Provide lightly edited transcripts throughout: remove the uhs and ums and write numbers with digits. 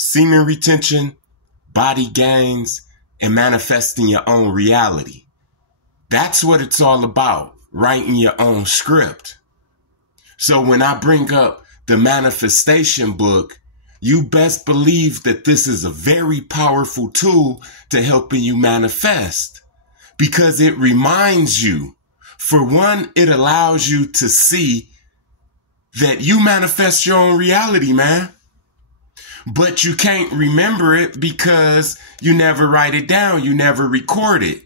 semen retention, body gains, and manifesting your own reality. That's what it's all about, writing your own script. So when I bring up the manifestation book, you best believe that this is a very powerful tool to helping you manifest, because it reminds you, for one, it allows you to see that you manifest your own reality, man. But you can't remember it because you never write it down. You never record it.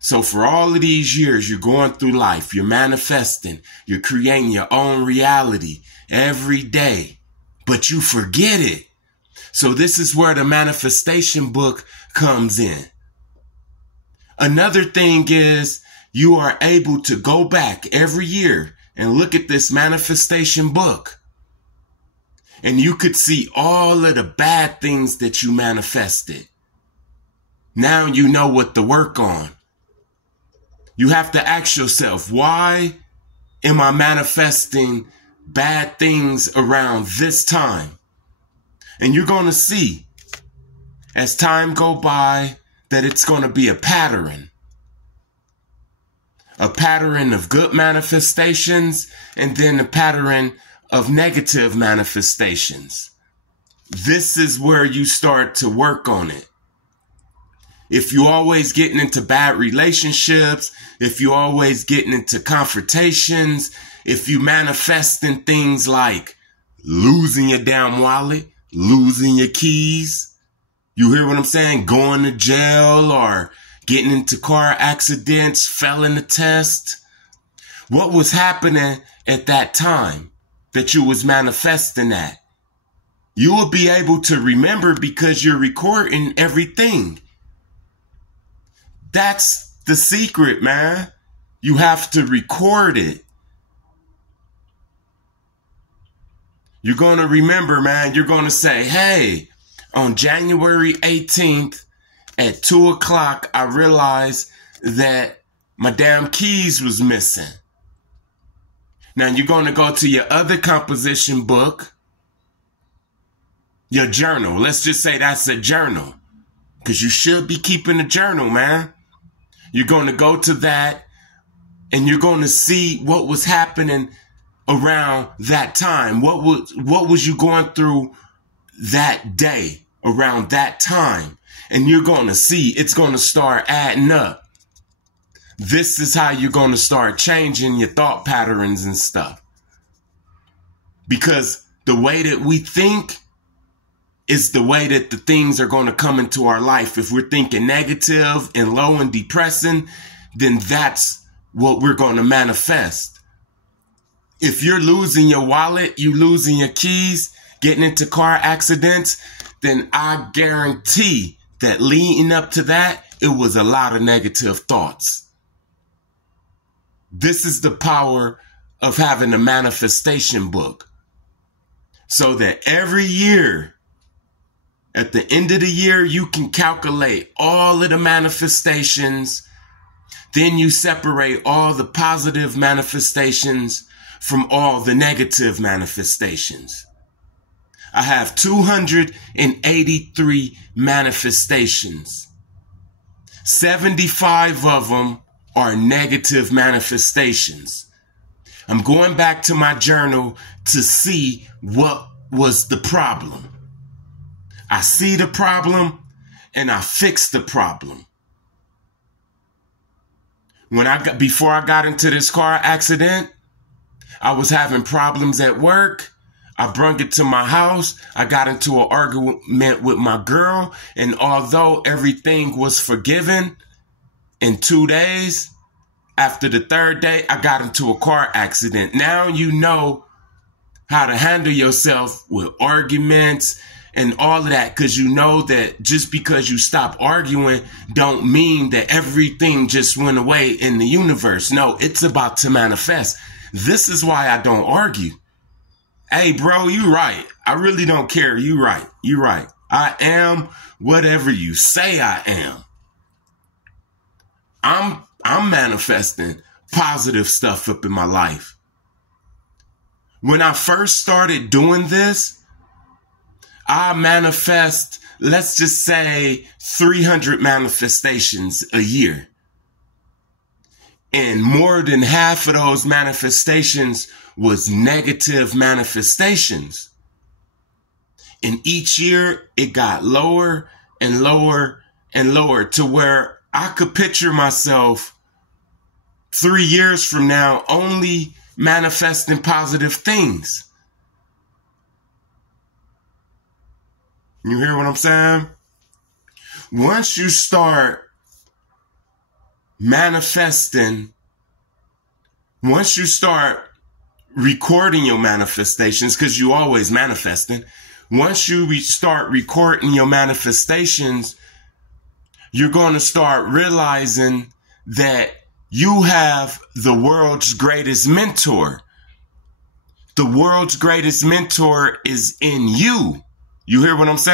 So for all of these years, you're going through life, you're manifesting, you're creating your own reality every day, but you forget it. So this is where the manifestation book comes in. Another thing is you are able to go back every year and look at this manifestation book. And you could see all of the bad things that you manifested. Now you know what to work on. You have to ask yourself, why am I manifesting bad things around this time? And you're going to see as time go by that it's going to be a pattern. A pattern of good manifestations and then a pattern of negative manifestations. This is where you start to work on it. If you're always getting into bad relationships, if you're always getting into confrontations, if you manifesting things like losing your damn wallet, losing your keys, you hear what I'm saying? Going to jail or getting into car accidents, failing the test. What was happening at that time that you was manifesting at? You will be able to remember because you're recording everything. That's the secret, man. You have to record it. You're going to remember, man. You're going to say, hey, on January 18th at 2 o'clock, I realized that my damn keys was missing. Now you're going to go to your other composition book, your journal. Let's just say that's a journal, because you should be keeping a journal, man. You're going to go to that and you're going to see what was happening around that time. What was you going through that day around that time? And you're going to see it's going to start adding up. This is how you're going to start changing your thought patterns and stuff. Because the way that we think is the way that the things are going to come into our life. If we're thinking negative and low and depressing, then that's what we're going to manifest. If you're losing your wallet, you losing your keys, getting into car accidents, then I guarantee that leading up to that, it was a lot of negative thoughts. This is the power of having a manifestation book. So that every year, at the end of the year, you can calculate all of the manifestations. Then you separate all the positive manifestations from all the negative manifestations. I have 283 manifestations. 75 of them are negative manifestations. I'm going back to my journal to see what was the problem. I see the problem and I fix the problem. Before I got into this car accident, I was having problems at work. I brung it to my house. I got into an argument with my girl. And although everything was forgiven in 2 days, after the third day, I got into a car accident. Now you know how to handle yourself with arguments and all of that, because you know that just because you stop arguing don't mean that everything just went away in the universe. No, it's about to manifest. This is why I don't argue. Hey, bro, you right. I really don't care. You right. You right. I am whatever you say I am. I'm manifesting positive stuff up in my life. When I first started doing this, I manifest, let's just say 300 manifestations a year. And more than half of those manifestations was negative manifestations. And each year it got lower and lower and lower to where I could picture myself 3 years from now only manifesting positive things. You hear what I'm saying? Once you start manifesting, once you start recording your manifestations, because you always manifesting, once you start recording your manifestations, you're going to start realizing that you have the world's greatest mentor. The world's greatest mentor is in you. You hear what I'm saying?